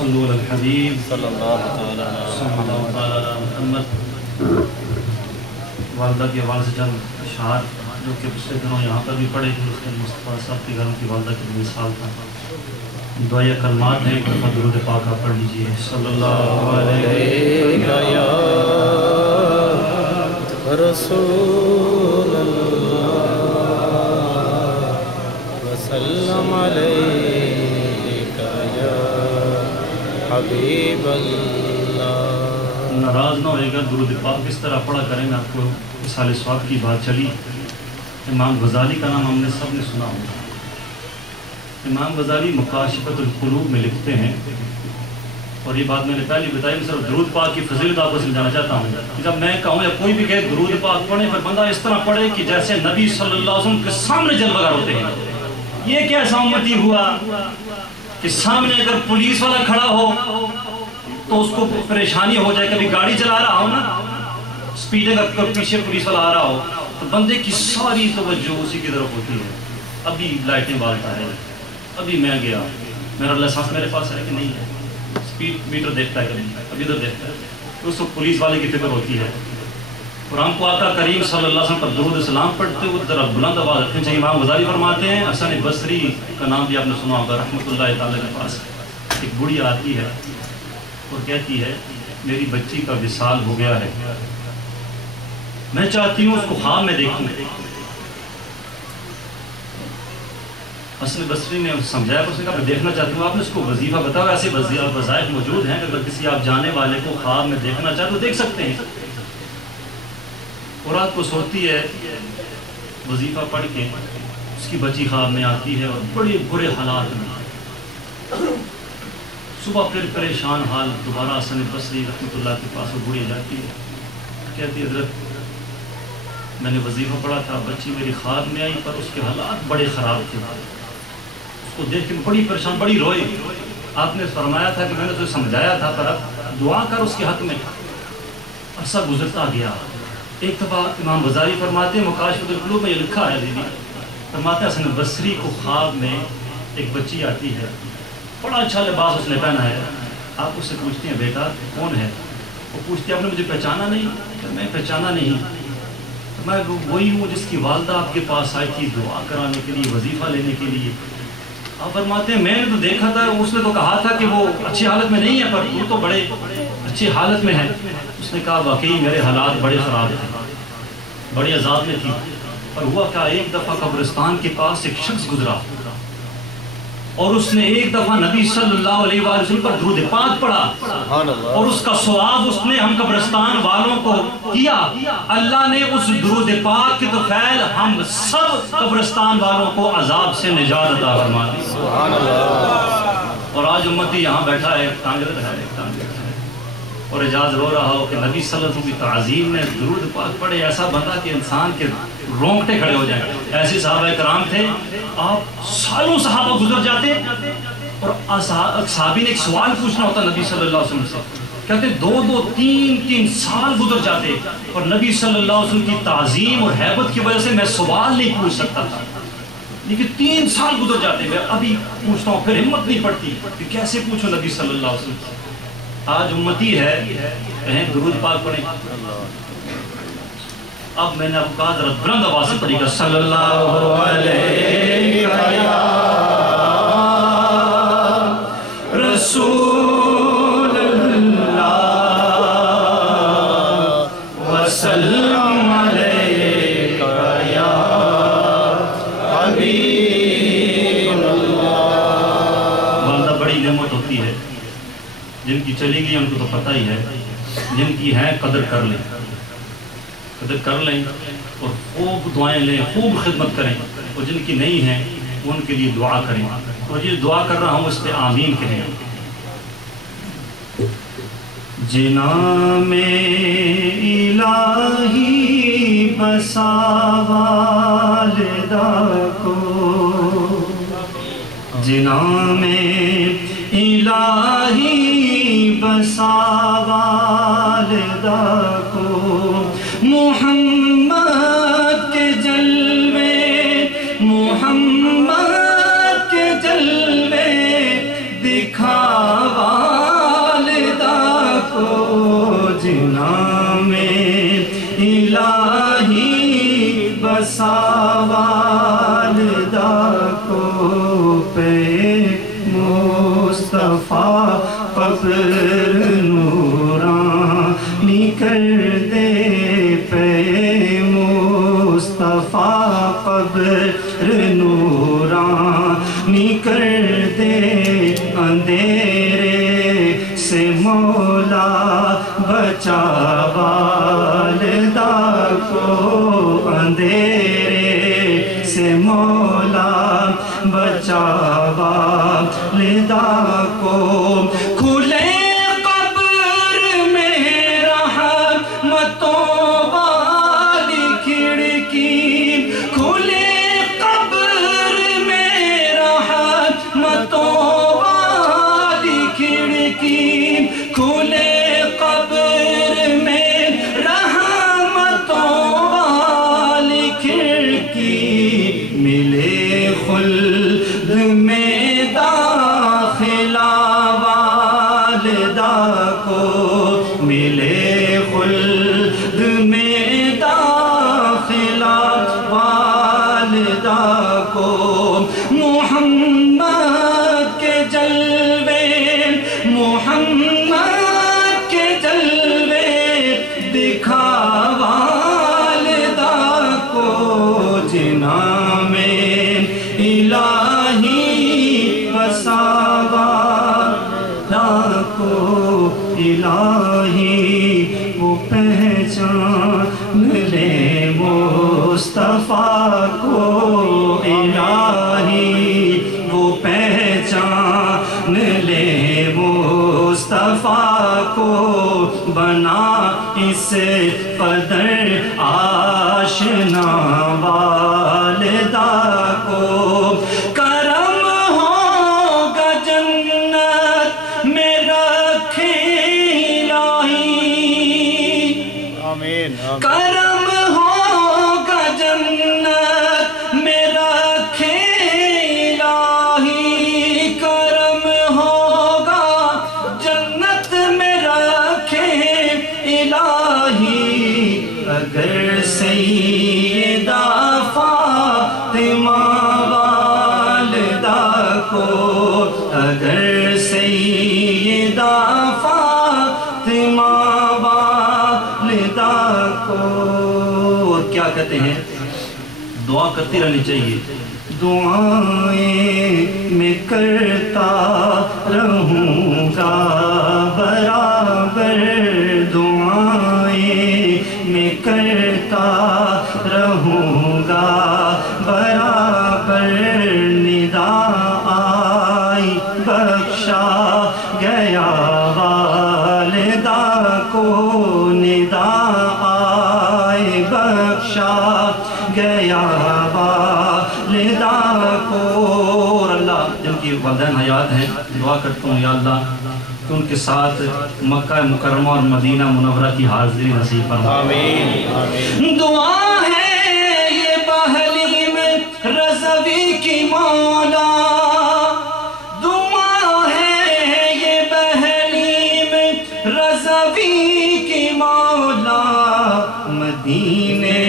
صلو علی الحبیب صلی اللہ تعالی علی محمد۔ والدہ کے حوالے سے چند اشعار جو کہ پچھلے دنوں یہاں پر بھی پڑھے تھے، اس کے مصطفیٰ صاحب کے گھر کی والدہ کی مثال تھا۔ دعائے کلمات ہیں، ایک دفعہ درود پاک آپ پڑھ لیجئے۔ صلی اللہ علیہ رسول اللہ وسلم علیکہ یا حبیب اللہ۔ ناراض نہ ہوئے گا، درود پاک کس طرح پڑھا کریں گے۔ آپ کو مثال ثواب کی بات چلی، امام غزالی کا نام ہم نے سب نے سنا ہوگا۔ امام غزالی مکاشفۃ القلوب میں لکھتے ہیں، اور یہ بات میں نے پہلے بتائی، میں صرف درود پاک کی فضیلت آپ کو سمجھانا چاہتا ہوں کہ جب میں کہوں یا کوئی بھی کہے درود پاک پڑھیں، پر بندہ اس طرح پڑھے کہ جیسے نبی صلی اللہ علیہ وسلم کے سامنے جلوگر ہوتے ہیں۔ یہ کیسا امتی ہوا کہ سامنے اگر پولیس والا کھڑا ہو تو اس کو پریشانی ہو جائے، کبھی گاڑی چلا رہا ہو نا، سپیڈنگ کر پیچھے پولیس والا آ رہا ہو تو بندے کی ساری توجہ اسی کی طرف ہوتی ہے۔ ابھی لائٹیں بالتا ہے، ابھی میں گیا، میرا لائسنس میرے پاس ہے کہ نہیں ہے، سپیڈ میٹر دیکھتا ہے، ابھی ادھر دیکھتا ہے، تو اس کو پولیس والے کی فکر ہوتی ہے۔ اور ہم کو آقا کریم صلی اللہ علیہ وسلم پر درود سلام پڑھتے ہوئے ذرا بلند آواز رکھنی چاہیے۔ امام غزالی فرماتے ہیں، حسن بصری کا نام بھی آپ نے سنا ہوگا رحمۃ اللہ تعالی کے پاس، ایک بڑھی آتی ہے اور کہتی ہے میری بچی کا وصال ہو گیا ہے، میں چاہتی ہوں اس کو خواب میں دیکھوں۔ حسن بصری نے سمجھایا، اس نے کہا میں دیکھنا چاہتی ہوں، آپ نے اس کو وظیفہ بتاؤ، ایسے وظائف موجود ہیں اگر کسی آپ جانے والے کو خواب میں دیکھنا چاہتے تو دیکھ سکتے ہیں۔ اور رات کو سوتی ہے، وظیفہ پڑھ کے اس کی بچی خواب میں آتی ہے اور بڑے برے حالات میں، صبح پھر پریشان حال دوبارہ حسن بصری رحمۃ اللہ کے پاس وہ بڑھی جاتی ہے، کہتی ہے حضرت میں نے وظیفہ پڑھا تھا، بچی میری خواب میں آئی پر اس کے حالات بڑے خراب تھے، اس کو دیکھ کے بڑی پریشان، بڑی روئی۔ آپ نے فرمایا تھا کہ میں نے تجھے سمجھایا تھا پر اب دعا کر اس کے حق میں۔ عرصہ گزرتا گیا، ایک دفعہ امام غزالی فرماتے ہیں مکاشفۃ القلوب میں یہ لکھا ہے، فرماتے ہیں حسن بصری کو خواب میں ایک بچی آتی ہے، بڑا اچھا لباس اس نے پہنا ہے، آپ اس سے پوچھتے ہیں بیٹا کون ہے؟ وہ پوچھتے ہیں آپ نے مجھے پہچانا نہیں؟ میں پہچانا نہیں، میں وہی ہوں جس کی والدہ آپ کے پاس آئی تھی دعا کرانے کے لیے، وظیفہ لینے کے لیے۔ آپ فرماتے ہیں میں نے تو دیکھا تھا، اس نے تو کہا تھا کہ وہ اچھی حالت میں نہیں ہے پر وہ تو بڑے اچھی حالت میں ہے۔ اس نے کہا واقعی میرے حالات بڑے خراب ہیں، بڑے عذاب میں تھی، پر ہوا کیا ایک دفعہ قبرستان کے پاس ایک شخص گزرا اور اس نے ایک دفعہ نبی صلی اللہ علیہ وسلم پر درود پاک پڑھا، اور اس کا ثواب اس نے ہم قبرستان والوں کو کیا۔ اللہ نے اس درود پاک کے طفیل ہم سب قبرستان والوں کو عذاب سے نجات عطا فرما دی۔ اور آج امتی یہاں بیٹھا ہے، ٹانگرت ہے، اور اجاز رو رہا ہو کہ نبی صلی اللہ علیہ وسلم کی تعظیم میں درود پاک پڑھے، ایسا بندہ کہ انسان کے رونگٹے کھڑے ہو جائیں۔ ایسے صحابہ کرام تھے، آپ سالوں صحابہ گزر جاتے اور صحابی نے ایک سوال پوچھنا ہوتا نبی صلی اللہ علیہ وسلم سے، کہتے دو تین سال گزر جاتے اور نبی صلی اللہ علیہ وسلم کی تعظیم اور حیبت کی وجہ سے میں سوال نہیں پوچھ سکتا تھا، لیکن 3 سال گزر جاتے میں ابھی پوچھتا ہوں، پھر ہمت نہیں پڑتی کہ کیسے پوچھو نبی صلی اللہ علیہ وسلم سے۔ آج امتی ہے، کہیں درود پاک پڑھیں۔ اب میں نے آپ کو کہا ذرا بلند آواز سے پڑھی گا، صلی اللہ علیہ رسول اللہ وسلم علیہ یا حبیب اللہ۔ بندہ بڑی نعمت ہوتی ہے، جن کی چلی گئی ان کو تو پتہ ہی ہے، جن کی ہے قدر کر لیں، قدر کر لیں اور خوب دعائیں لیں، خوب خدمت کریں، اور جن کی نہیں ہیں ان کے لیے دعا کریں، اور یہ دعا کر رہا ہوں اس پہ آمین کہیں۔ جنا میں الہی بسا والدہ کو، جنا میں الہی بسا والدہ کو، محمد کے جلوے، محمد کے جلوے دکھاوا مصطفیٰ قبر نورانی کر دے پہ مصطفیٰ قبر نورانی کر دے اندھیرے سے مولا بچا والدہ کو اندھیرے سے مولا بچا والدہ کو کھلے قبر میں رحمتوں والی کھڑکی کھلے قبر میں رحمتوں والی کھڑکی کھلے قبر میں رحمتوں والی کھڑکی ملے خلد میں داخلہ والدہ کو ملے خلد میں داخلہ والدہ کو محمد کے جلوے محمد کے جلوے دکھا والدہ کو جنا میں الہی بسا والدہ کو الہی وہ پہچان لے مصطفیٰ کو الہی وہ پہچان لے مصطفیٰ کو بنا اس قدر آشنا والدہ کو کرم ہوگا جنت میں رکھے الہی آمین کرم ہوگا جنت میں رکھے الہی کرم ہوگا جنت میں رکھے الہی اگر سیدہ فاطمہ والدہ کو اگر سیدہ فاطمہ والدہ کو کیا کہتے ہیں دعا کرتی رہنی چاہیے دعائیں میں کرتا رہوں گا برابر دعائیں میں کرتا رہوں گا برابر ندا آئی بخشا گیا والدہ کو ندا آئی بخشا گیا والدہ کو اور اللہ جن کی والدین حیات ہیں دعا کرتا ہوں یا اللہ کہ ان کے ساتھ مکہ مکرمہ اور مدینہ منورہ کی حاضری نصیب فرما آمین آمین دعا ہے یہ بحلیم رضوی کی مولا دعا ہے یہ بحلیم رضوی کی مولا مدینے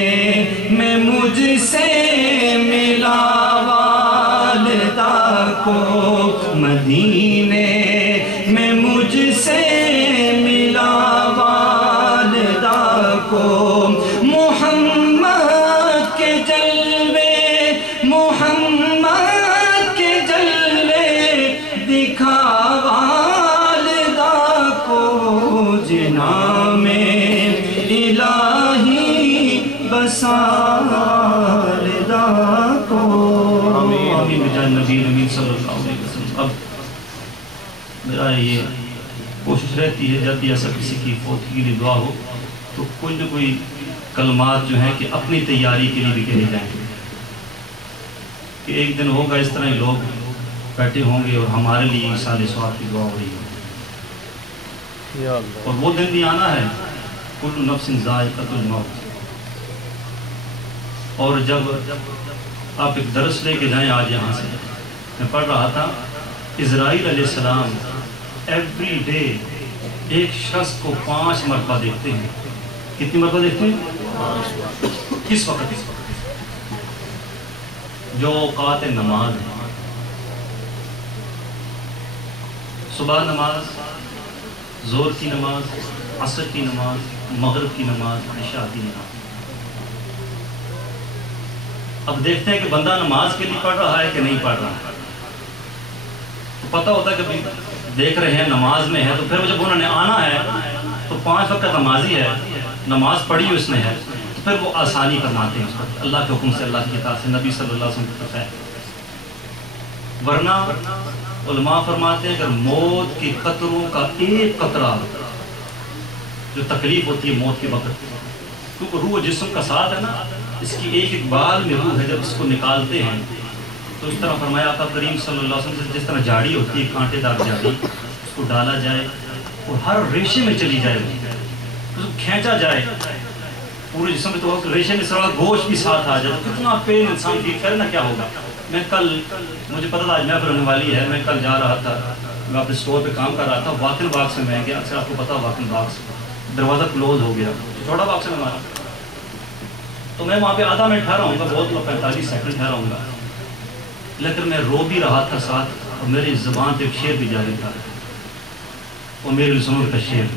میں مجھ سے ملا والدہ کو مدینے میں مجھ سے ملا والدہ کو محمد کے جلوے محمد کے جلوے دکھا والدہ کو جنا میں الہی بسا والدہ کو آمین بجائے نبی امین صلی اللہ علیہ وسلم اب میرا یہ کوشش رہتی ہے جب بھی ایسا کسی کی فوتگی کے لیے دعا ہو تو کوئی نہ کوئی کلمات جو ہیں کہ اپنی تیاری کے لیے بھی کہے جائیں کہ ایک دن ہوگا اس طرح لوگ بیٹھے ہوں گے اور ہمارے لیے سال سوال کی دعا ہو رہی ہے یا اللہ اور وہ دن بھی آنا ہے کل نفس ذائقۃ الموت اور جب آپ ایک درس لے کے جائیں آج یہاں سے میں پڑھ رہا تھا اسرائیل علیہ السلام ایوری ڈے ایک شخص کو 5 مرتبہ دیکھتے ہیں کتنی مرتبہ دیکھتے ہیں کس وقت جو اوقات نماز ہے صبح نماز، زور کی نماز، عصر کی نماز، مغرب کی نماز، عشاء کی نماز۔ اب دیکھتے ہیں کہ بندہ نماز کے لیے پڑھ رہا ہے کہ نہیں پڑھ رہا ہے۔ تو پتہ ہوتا ہے کہ دیکھ رہے ہیں نماز میں ہے، تو پھر جب انہوں نے آنا ہے تو 5 وقت نمازی ہے، نماز پڑھی اس نے ہے، تو پھر وہ آسانی فرماتے ہیں اس پر، اللہ کے حکم سے، اللہ کی اطاعت سے، نبی صلی اللہ علیہ وسلم کی طرف ہے۔ ورنہ علماء فرماتے ہیں اگر موت کے قطروں کا ایک قطرہ جو تکلیف ہوتی ہے موت کے وقت، کیونکہ روح جسم کا ساتھ ہے نا، اس کی ایک ایک بال میں روح ہے، جب اس کو نکالتے ہیں تو اس طرح فرمایا آقا کریم صلی اللہ علیہ وسلم سے جس طرح جھاڑی ہوتی ہے، کانٹے دار جھاڑی، اس کو ڈالا جائے اور ہر ریشے میں چلی جائے، اس کو کھینچا جائے پورے جسم میں، تو ریشے میں سارا گوشت بھی ساتھ آ جائے، کتنا پین انسان کی کرنا کیا ہوگا۔ میں کل مجھے پتہ تھا آج محفل ہونے والی ہے، میں کل جا رہا تھا، میں اپنے اسٹور پہ کام کر رہا تھا، واکن باغ سے میں گیا، اکثر آپ کو پتا واکن باغ سے دروازہ کلوز ہو گیا، چھوٹا باغ سے میں مارا، تو میں وہاں پہ آدھا منٹ ٹھہرا ہوں گا، بہت 45 سیکنڈ ٹھہرا ہوں گا، لیکن میں رو بھی رہا تھا ساتھ، اور میری زبان پہ شعر بھی جاری تھا، اور میرے لسانوں کا شعر،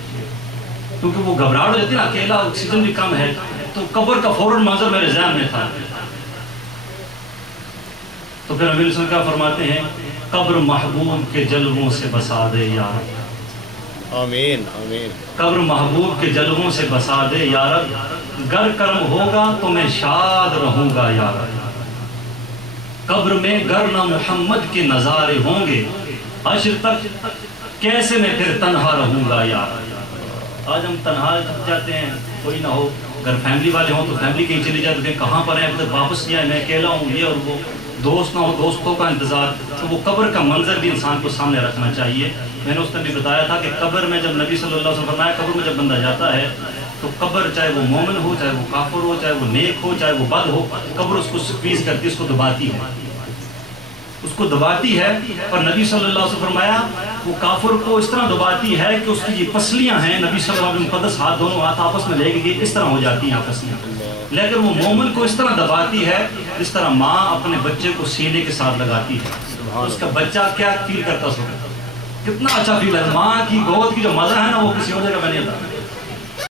کیونکہ وہ گھبراہٹ ہو جاتی ہے نا، اکیلا، آکسیجن بھی کم ہے، تو قبر کا فوراً منظر میرے ذہن میں تھا۔ تو پھر امیر حسن کیا فرماتے ہیں، قبر محبوب کے جلووں سے بسا دے یا رب، آمین آمین، قبر محبوب کے جلووں سے بسا دے یا رب، گر کرم ہوگا تو میں شاد رہوں گا یا رب، قبر میں گر نہ محمد کے نظارے ہوں گے، حشر تک کیسے میں پھر تنہا رہوں گا یا رب۔ آج ہم تنہا تھک جاتے ہیں، کوئی نہ ہو، اگر فیملی والے ہوں تو فیملی کہیں چلی جائے تو کہیں کہاں پر ہیں، اب تک واپس نہیں آئے، میں اکیلا ہوں، یہ اور وہ، دوست نہ ہو، دوستوں کا انتظار، تو وہ قبر کا منظر بھی انسان کو سامنے رکھنا چاہیے۔ میں نے اس نے بھی بتایا تھا کہ قبر میں جب نبی صلی اللہ علیہ وسلم فرمایا قبر میں جب بندہ جاتا ہے تو قبر چاہے وہ مومن ہو، چاہے وہ کافر ہو، چاہے وہ نیک ہو، چاہے وہ بد ہو، قبر اس کو سکویز کرتی ہے، اس کو دباتی ہے، اس کو دباتی ہے۔ اور نبی صلی اللہ علیہ وسلم فرمایا وہ کافر کو اس طرح دباتی ہے کہ اس کی یہ پسلیاں ہیں، نبی صلی اللہ علیہ وسلم مقدس ہاتھ دونوں ہاتھ آپس میں لے کے اس طرح ہو جاتی ہیں آپس میں، لیکن وہ مومن کو اس طرح دباتی ہے جس طرح ماں اپنے بچے کو سینے کے ساتھ لگاتی ہے، اس کا بچہ کیا فیل کرتا ہے، کتنا اچھا فیل ہے، ماں کی گود کی جو مزہ ہے نا وہ کسی اور جگہ میں نہیں ہوتا۔